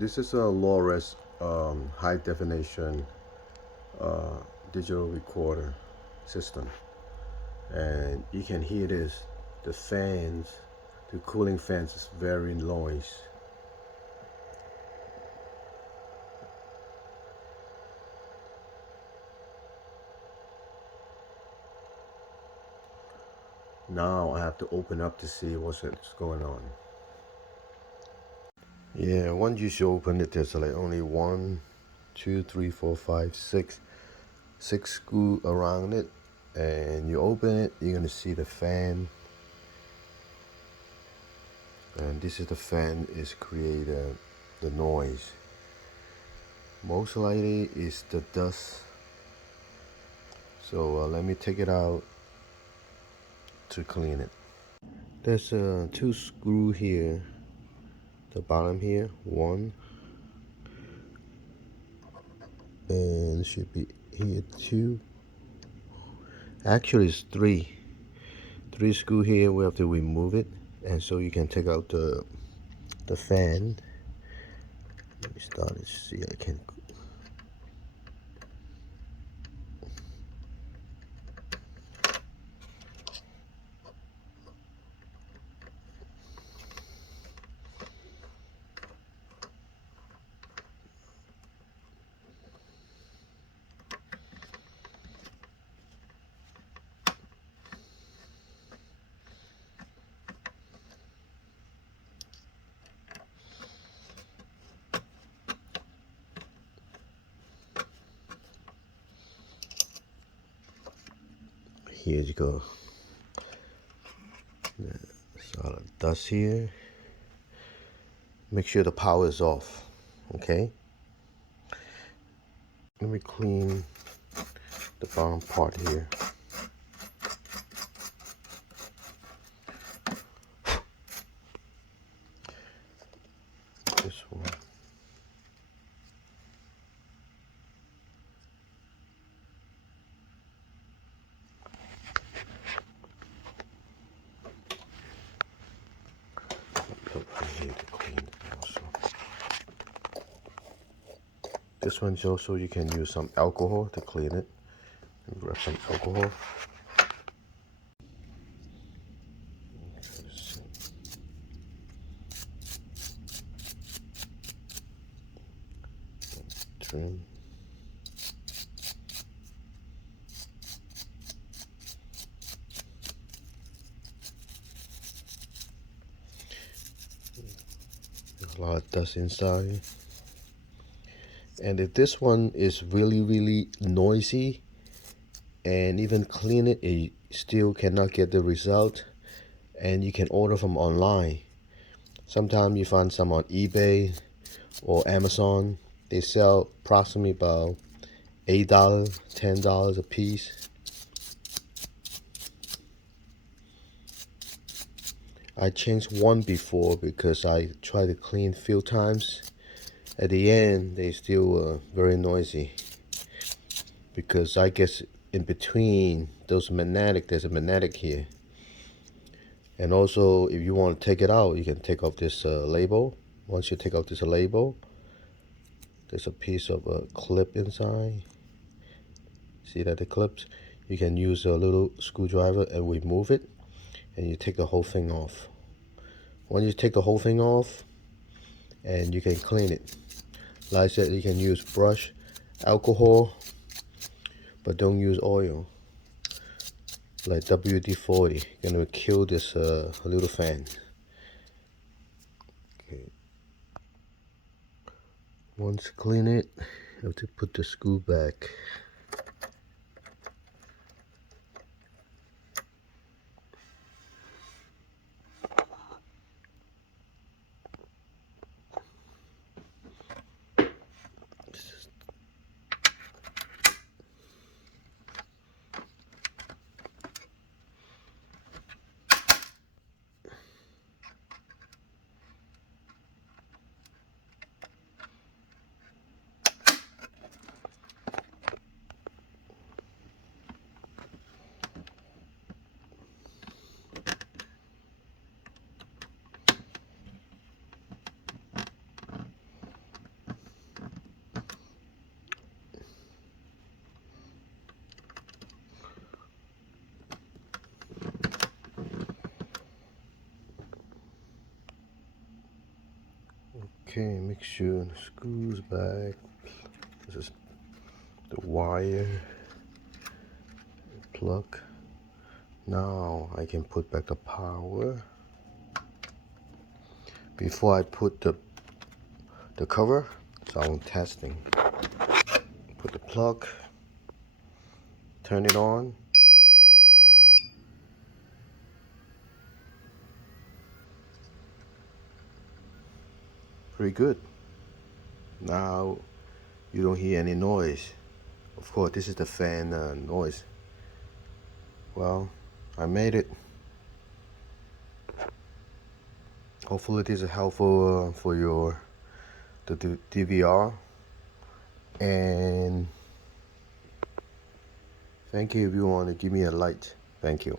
This is a Lorex high definition uh, digital recorder system, and you can hear this. The fans, the cooling fans, is very noise. Now I have to open up to see what's going on. Yeah, once you open it, there's like only one, two, three, four, five, six screw around it, and you open it, you're gonna see the fan, and this is the fan is create the noise. Most likely is the dust. So let me take it out to clean it. There's two screw here, the bottom here, one, and it should be here two. Actually it's three screw here. We have to remove it, and so you can take out the fan. Let me start it, see I can. Here you go. There's a lot of dust here. Make sure the power is off. Okay. Let me clean the bottom part here. This one. Put right here to clean it also. This one's also, you can use some alcohol to clean it. Grab some alcohol. Trim. A lot of dust inside. And if this one is really noisy, and even clean it, it still cannot get the result, and you can order from online. Sometimes you find some on eBay or Amazon. They sell approximately about $8, $10 a piece. I changed one before because I tried to clean a few times. At the end, they still very noisy, because I guess in between those magnetic, there's a magnetic here. And also, if you want to take it out, you can take off this label. Once you take off this label, there's a piece of a clip inside. See that it clips? You can use a little screwdriver and remove it, and you take the whole thing off. When you take the whole thing off, and you can clean it. Like I said, you can use brush, alcohol, but don't use oil. Like WD-40, gonna kill this little fan. Okay. Once clean it, you have to put the screw back. Okay, make sure the screws back. This is the wire plug. Now I can put back the power. Before I put the cover, so I'm testing. Put the plug, turn it on. Pretty good. Now you don't hear any noise. Of course, this is the fan noise. Well, I made it. Hopefully this is helpful for the DVR. And thank you if you want to give me a like. Thank you.